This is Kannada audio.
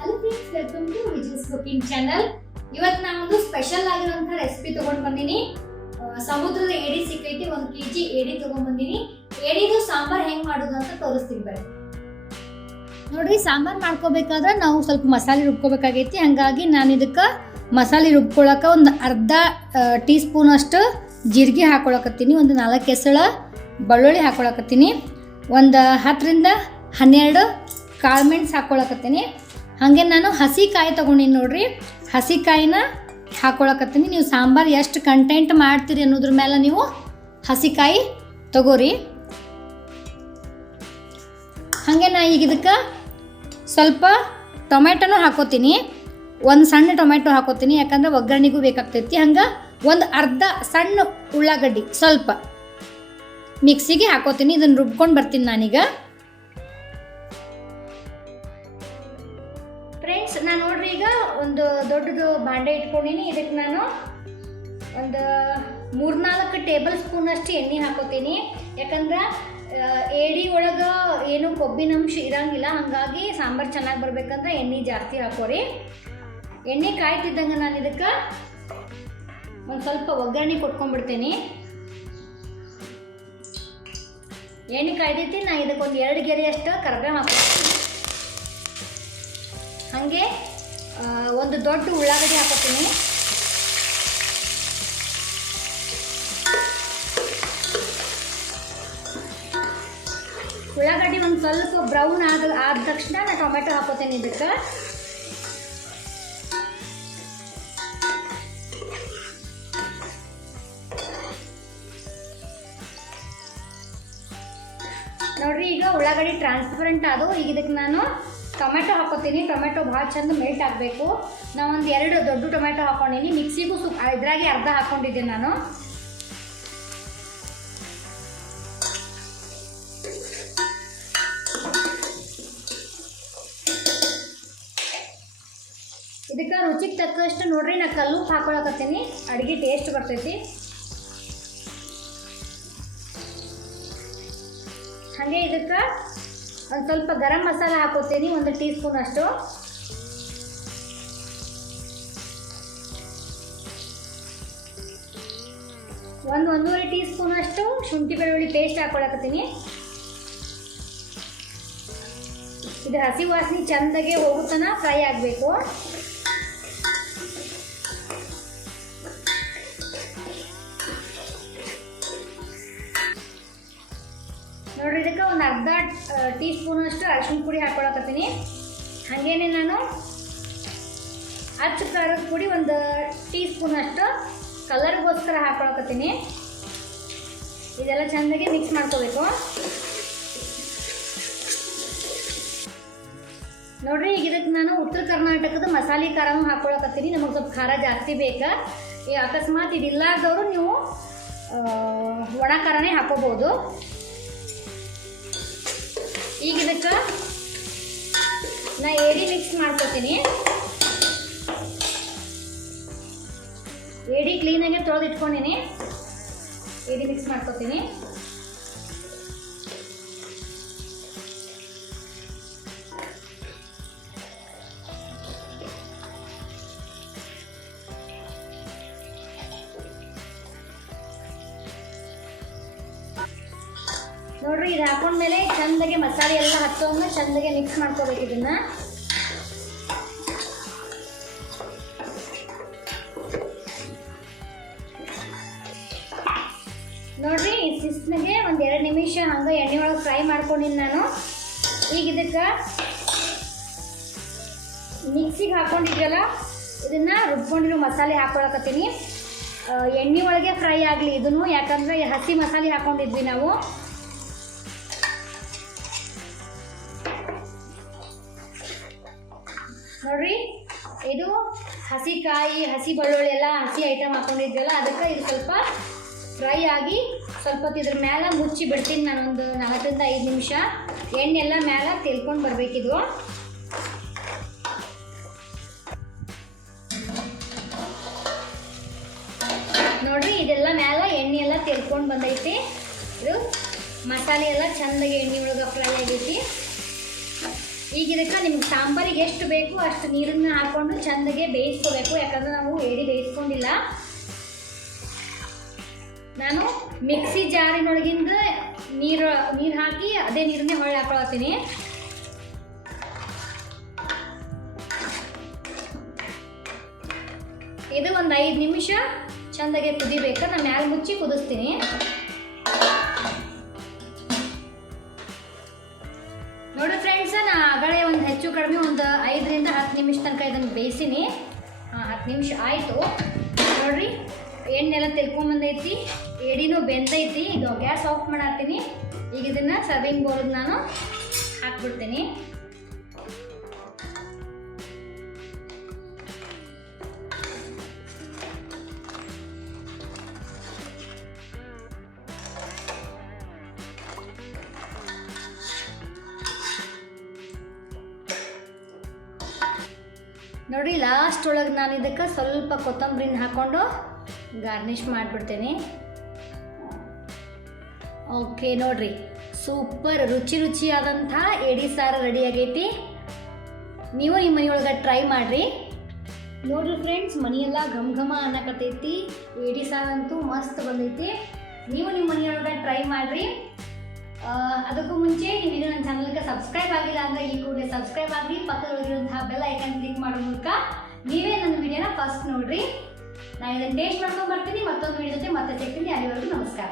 Hello friends, welcome to Vijay's cooking channel. ಇವತ್ತು ನಾನು ಒಂದು ಸ್ಪೆಷಲ್ ಆಗಿರುವಂತ ರೆಸಿಪಿ ತಗೊಂಡು ಬಂದೀನಿ. ಸಮುದ್ರದ ಏಡಿ ಸಿಕ್ಕೈತಿ, 1 kg ಏಡಿ ತಗೊಂಡ್ ಬಂದೀನಿ. ಏಡಿದು ಸಾಂಬಾರ್ ಹೆಂಗ್ ಮಾಡೋದು ಅಂತ ತೋರಿಸ್ತೀನಿ ಬರ್ರಿ. ನೋಡ್ರಿ, ಸಾಂಬಾರ್ ಮಾಡ್ಕೋಬೇಕಾದ್ರೆ ನಾವು ಸ್ವಲ್ಪ ಮಸಾಲೆ ರುಬ್ಕೋಬೇಕಾಗೈತಿ. ಹಂಗಾಗಿ ನಾನು ಇದಕ್ಕೆ ಮಸಾಲೆ ರುಬ್ಕೊಳಕ ಒಂದು ಅರ್ಧ ಟೀ ಸ್ಪೂನ್ ಅಷ್ಟು ಜೀರಿಗೆ ಹಾಕೊಳಕತ್ತೀನಿ, ಒಂದು 4 ಎಸಳು ಬೆಳ್ಳುಳ್ಳಿ ಹಾಕೊಳಕತ್ತೀನಿ, ಒಂದು 10ರಿಂದ 12 ಕಾಳುಮೆಣಸು ಹಾಕೊಳಕತ್ತೀನಿ. ಹಾಗೆ ನಾನು ಹಸಿಕಾಯಿ ತೊಗೊಂಡಿನಿ ನೋಡ್ರಿ, ಹಸಿಕಾಯಿನ ಹಾಕೊಳಕತ್ತೀನಿ. ನೀವು ಸಾಂಬಾರು ಎಷ್ಟು ಕಂಟೆಂಟ್ ಮಾಡ್ತೀರಿ ಅನ್ನೋದ್ರ ಮೇಲೆ ನೀವು ಹಸಿಕಾಯಿ ತಗೋರಿ. ಹಾಗೆ ನಾ ಈಗ ಇದಕ್ಕೆ ಸ್ವಲ್ಪ ಟೊಮೆಟೊನೂ ಹಾಕೋತೀನಿ, ಒಂದು ಸಣ್ಣ ಟೊಮೆಟೊ ಹಾಕೋತೀನಿ, ಯಾಕಂದ್ರೆ ಒಗ್ಗರಣೆಗೂ ಬೇಕಾಗ್ತೈತಿ. ಹಂಗೆ ಒಂದು ಅರ್ಧ ಸಣ್ಣ ಉಳ್ಳಾಗಡ್ಡಿ ಸ್ವಲ್ಪ ಮಿಕ್ಸಿಗೆ ಹಾಕೋತೀನಿ. ಇದನ್ನು ರುಬ್ಕೊಂಡು ಬರ್ತೀನಿ ನಾನೀಗ. ಫ್ರೆಂಡ್ಸ್, ನಾನು ನೋಡ್ರಿ ಈಗ ಒಂದು ದೊಡ್ಡದು ಬಾಂಡೆ ಇಟ್ಕೊಂಡಿನಿ. ಇದಕ್ಕೆ ನಾನು ಒಂದು 3-4 ಟೇಬಲ್ ಸ್ಪೂನ್ ಅಷ್ಟು ಎಣ್ಣೆ ಹಾಕೋತೀನಿ. ಯಾಕಂದ್ರೆ ಏಡಿ ಒಳಗೆ ಏನು ಕೊಬ್ಬಿನ ಅಂಶ ಇರಂಗಿಲ್ಲ, ಹಾಗಾಗಿ ಸಾಂಬಾರು ಚೆನ್ನಾಗಿ ಬರ್ಬೇಕಂದ್ರೆ ಎಣ್ಣೆ ಜಾಸ್ತಿ ಹಾಕೋರಿ. ಎಣ್ಣೆ ಕಾಯ್ತಿದ್ದಂಗೆ ನಾನು ಇದಕ್ಕೆ ಒಂದು ಸ್ವಲ್ಪ ಒಗ್ಗರಣೆ ಕೊಟ್ಕೊಂಡ್ಬಿಡ್ತೀನಿ. ಎಣ್ಣೆ ಕಾಯ್ದೈತಿ, ನಾನು ಇದಕ್ಕೊಂದು 2 ಗೆರೆ ಅಷ್ಟು ಕರಿಬೇವು ಹಾಕೋತೀನಿ. ಹಾಗೆ ಒಂದು ದೊಡ್ಡ ಉಳ್ಳಾಗಡ್ಡಿ ಹಾಕೋತೀನಿ. ಉಳ್ಳಾಗಡ್ಡಿ ಒಂದು ಸ್ವಲ್ಪ ಬ್ರೌನ್ ಆದ ತಕ್ಷಣ ನಾನು ಟೊಮೆಟೊ ಹಾಕೋತೀನಿ ಇದಕ್ಕೆ. ನೋಡ್ರಿ, ಈಗ ಉಳ್ಳಾಗಡ್ಡಿ ಟ್ರಾನ್ಸ್ಪರೆಂಟ್ ಆದವು. ಈಗ ಇದಕ್ಕೆ ನಾನು ಟೊಮೆಟೊ ಹಾಕೋತೀನಿ. ಟೊಮೆಟೊ ಭಾಳ ಚಂದ ಮೆಲ್ಟ್ ಆಗಬೇಕು. ನಾನು ಒಂದು 2 ದೊಡ್ಡ ಟೊಮೆಟೊ ಹಾಕೊಂಡಿನಿ. ಮಿಕ್ಸಿಗೂ ಇದ್ರಾಗೆ ಅರ್ಧ ಹಾಕ್ಕೊಂಡಿದ್ದೀನಿ ನಾನು. ಇದಕ್ಕೆ ರುಚಿಗೆ ತಕ್ಕಷ್ಟು ನೋಡ್ರಿ, ನಾನು ಕಲ್ಲುಪ್ಪು ಹಾಕೊಳಕತ್ತೀನಿ, ಅಡುಗೆ ಟೇಸ್ಟ್ ಬರ್ತೈತಿ. ಹಾಗೆ ಇದಕ್ಕೆ ಒಂದು ಸ್ವಲ್ಪ ಗರಂ ಮಸಾಲ ಹಾಕೋತೀನಿ, 1 ಟೀ ಸ್ಪೂನ್ ಅಷ್ಟು. ಒಂದೂವರೆ ಟೀ ಸ್ಪೂನ್ ಅಷ್ಟು ಶುಂಠಿ ಬೆಳ್ಳುಳ್ಳಿ ಪೇಸ್ಟ್ ಹಾಕೊಳಕತ್ತೀನಿ. ಇದು ಹಸಿ ವಾಸನೆ ಚಂದಾಗೆ ಹೋಗುತ್ತನ ಫ್ರೈ ಆಗಬೇಕು. ನೋಡ್ರಿ, ಇದಕ್ಕೆ ಒಂದು ಅರ್ಧ ಟೀ ಸ್ಪೂನ್ ಅಷ್ಟು ಅರಿಶಿನ ಪುಡಿ ಹಾಕೊಳಕತ್ತೀನಿ. ಹಾಗೇನೆ ನಾನು ಅಚ್ಚ ಖಾರದ ಪುಡಿ 1 ಟೀ ಸ್ಪೂನ್ ಅಷ್ಟು ಕಲರ್ಗೋಸ್ಕರ ಹಾಕೊಳಕತ್ತೀನಿ. ಇದೆಲ್ಲ ಚೆಂದಾಗಿ ಮಿಕ್ಸ್ ಮಾಡ್ಕೋಬೇಕು. ನೋಡ್ರಿ, ಈಗ ಇದಕ್ಕೆ ನಾನು ಉತ್ತರ ಕರ್ನಾಟಕದ ಮಸಾಲೆ ಖಾರನೂ ಹಾಕೊಳಕತ್ತೀನಿ. ನಮಗೆ ಸ್ವಲ್ಪ ಖಾರ ಜಾಸ್ತಿ ಬೇಕಾ, ಈ ಅಕಸ್ಮಾತ್ ಇದಿಲ್ಲಾರ್ದವರು ನೀವು ಒಣ ಖಾರನೇ ಹಾಕೋಬೋದು. ಈಗ ಇದಕ್ಕೆ ನಾ ಏಡಿ ಮಿಕ್ಸ್ ಮಾಡ್ಕೋತೀನಿ. ಏಡಿ ಕ್ಲೀನಾಗಿ ತೊಳೆದು ಇಟ್ಕೊಂಡಿನಿ, ಏಡಿ ಮಿಕ್ಸ್ ಮಾಡ್ಕೋತೀನಿ. ನೋಡ್ರಿ, ಇದು ಹಾಕೊಂಡ್ಮೇಲೆ ಚಂದಾಗೆ ಮಸಾಲೆ ಎಲ್ಲ ಹತ್ತೋಂಗ ಚಂದಾಗೆ ಮಿಕ್ಸ್ ಮಾಡ್ಕೋಬೇಕು ಇದನ್ನ. ನೋಡ್ರಿ, ಸಿಸ್ನಾಗೆ ಒಂದು 2 ನಿಮಿಷ ಹಂಗೆ ಎಣ್ಣೆ ಒಳಗೆ ಫ್ರೈ ಮಾಡ್ಕೊಂಡಿನಿ ನಾನು. ಈಗ ಇದಕ್ಕೆ ಮಿಕ್ಸಿಗೆ ಹಾಕೊಂಡಿದ್ವಲ್ಲ, ಇದನ್ನ ರುಬ್ಕೊಂಡಿರೋ ಮಸಾಲೆ ಹಾಕೊಳಕತ್ತೀನಿ. ಎಣ್ಣೆ ಒಳಗೆ ಫ್ರೈ ಆಗಲಿ ಇದನ್ನು, ಯಾಕಂದ್ರೆ ಹಸಿ ಮಸಾಲೆ ಹಾಕೊಂಡಿದ್ವಿ ನಾವು. ನೋಡ್ರಿ, ಇದು ಹಸಿಕಾಯಿ, ಹಸಿ ಬೆಳ್ಳುಳ್ಳಿ ಎಲ್ಲ ಹಸಿ ಐಟಮ್ ಹಾಕೊಂಡಿದ್ವಲ್ಲ, ಅದಕ್ಕೆ ಇದು ಸ್ವಲ್ಪ ಫ್ರೈ ಆಗಿ ಸ್ವಲ್ಪ ಹೊತ್ತು ಇದ್ರ ಮೇಲೆ ಮುಚ್ಚಿ ಬಿಡ್ತೀನಿ ನಾನು. ಒಂದು 4ರಿಂದ 5 ನಿಮಿಷ ಎಣ್ಣೆ ಎಲ್ಲ ಮೇಲೆ ತೆಲ್ಕೊಂಡು ಬರಬೇಕಿದು. ನೋಡ್ರಿ, ಇದೆಲ್ಲ ಮೇಲೆ ಎಣ್ಣೆ ಎಲ್ಲ ತೆಲ್ಕೊಂಡು ಬಂದೈತಿ. ಇದು ಮಸಾಲೆ ಎಲ್ಲ ಚೆಂದಾಗಿ ಎಣ್ಣೆ ಒಳಗೆ ಫ್ರೈ ಆಗೈತಿ. ಈಗ ಇದಕ್ಕೆ ನಿಮ್ಗೆ ಸಾಂಬಾರಿಗೆ ಎಷ್ಟು ಬೇಕು ಅಷ್ಟು ನೀರನ್ನು ಹಾಕ್ಕೊಂಡು ಚೆಂದಾಗೆ ಬೇಯಿಸ್ಕೋಬೇಕು. ಯಾಕಂದರೆ ನಾವು ಏಡಿ ಬೇಯಿಸ್ಕೊಂಡಿಲ್ಲ. ನಾನು ಮಿಕ್ಸಿ ಜಾರಿನೊಳಗಿಂದ ನೀರು ಹಾಕಿ ಅದೇ ನೀರನ್ನೇ ಹೊಳ್ಳಿ ಹಾಕೊಳತ್ತೀನಿ. ಇದು ಒಂದು 5 ನಿಮಿಷ ಚೆಂದಾಗೆ ಕುದಿಬೇಕು. ನಾನು ಮ್ಯಾಲೆ ಮುಚ್ಚಿ ಕುದಿಸ್ತೀನಿ. ನೋಡಿ ಫ್ರೆಂಡ್ಸ್, ನಾ ಆಗಲೇ ಒಂದು ಹೆಚ್ಚು ಕಡಿಮೆ ಒಂದು 5 ರಿಂದ 10 ನಿಮಿಷ ತನಕ ಇದನ್ನು ಬೇಯಿಸಿನಿ. 10 ನಿಮಿಷ ಆಯಿತು ನೋಡ್ರಿ. ಎಣ್ಣೆಲ್ಲ ತಿಳ್ಕೊಂಬಂದೈತಿ, ಏಡಿನೂ ಬೆಂದೈತಿ. ಈಗ ಗ್ಯಾಸ್ ಆಫ್ ಮಾಡತ್ತೀನಿ. ಈಗ ಇದನ್ನು ಸರ್ವಿಂಗ್ ಬೌಲ್ಗೆ ನಾನು ಹಾಕ್ಬಿಡ್ತೀನಿ. ನೋಡಿ, ಲಾಸ್ಟ್ ಒಳಗೆ ನಾನು ಇದಕ್ಕೆ ಸ್ವಲ್ಪ ಕೊತ್ತಂಬರಿನ ಹಾಕ್ಕೊಂಡು ಗಾರ್ನಿಷ್ ಮಾಡಿಬಿಡ್ತೀನಿ. ಓಕೆ ನೋಡ್ರಿ, ಸೂಪರ್ ರುಚಿಯಾದಂಥ ಏಡಿ ಸಾರು ರೆಡಿ ಆಗೈತಿ. ನೀವು ನಿಮ್ಮ ಮನೆಯೊಳಗೆ ಟ್ರೈ ಮಾಡಿರಿ. ನೋಡ್ರಿ ಫ್ರೆಂಡ್ಸ್, ಮನೆಯೆಲ್ಲ ಘಮ ಘಮ ಅನ್ನಕತ್ತೈತಿ. ಏಡಿ ಸಾರಂತೂ ಮಸ್ತ್ ಬಂದೈತಿ. ನೀವು ನಿಮ್ಮ ಮನೆಯೊಳಗೆ ಟ್ರೈ ಮಾಡಿರಿ. ಅದಕ್ಕೂ ಮುಂಚೆ ನೀವು ನನ್ನ ಚಾನಲ್ಗೆ ಸಬ್ಸ್ಕ್ರೈಬ್ ಆಗಿಲ್ಲ ಅಂದರೆ ಈ ಕೂಡಲೇ ಸಬ್ಸ್ಕ್ರೈಬ್ ಆಗಿ, ಪಕ್ಕದಲ್ಲಿರುವಂತಹ ಬೆಲ್ ಐಕನ್ ಕ್ಲಿಕ್ ಮಾಡೋ ಮೂಲಕ ನೀವೇ ನನ್ನ ವಿಡಿಯೋನ ಫಸ್ಟ್ ನೋಡ್ರಿ. ನಾನು ಇದನ್ನು ಟೇಸ್ಟ್ ಮಾಡ್ಕೊಂಡು ಬರ್ತೀನಿ. ಮತ್ತೊಂದು ವಿಡಿಯೋ ಜೊತೆ ಮತ್ತೆ ಸಿಗ್ತೀನಿ. ಅಲ್ಲಿವರೆಗೂ ನಮಸ್ಕಾರ.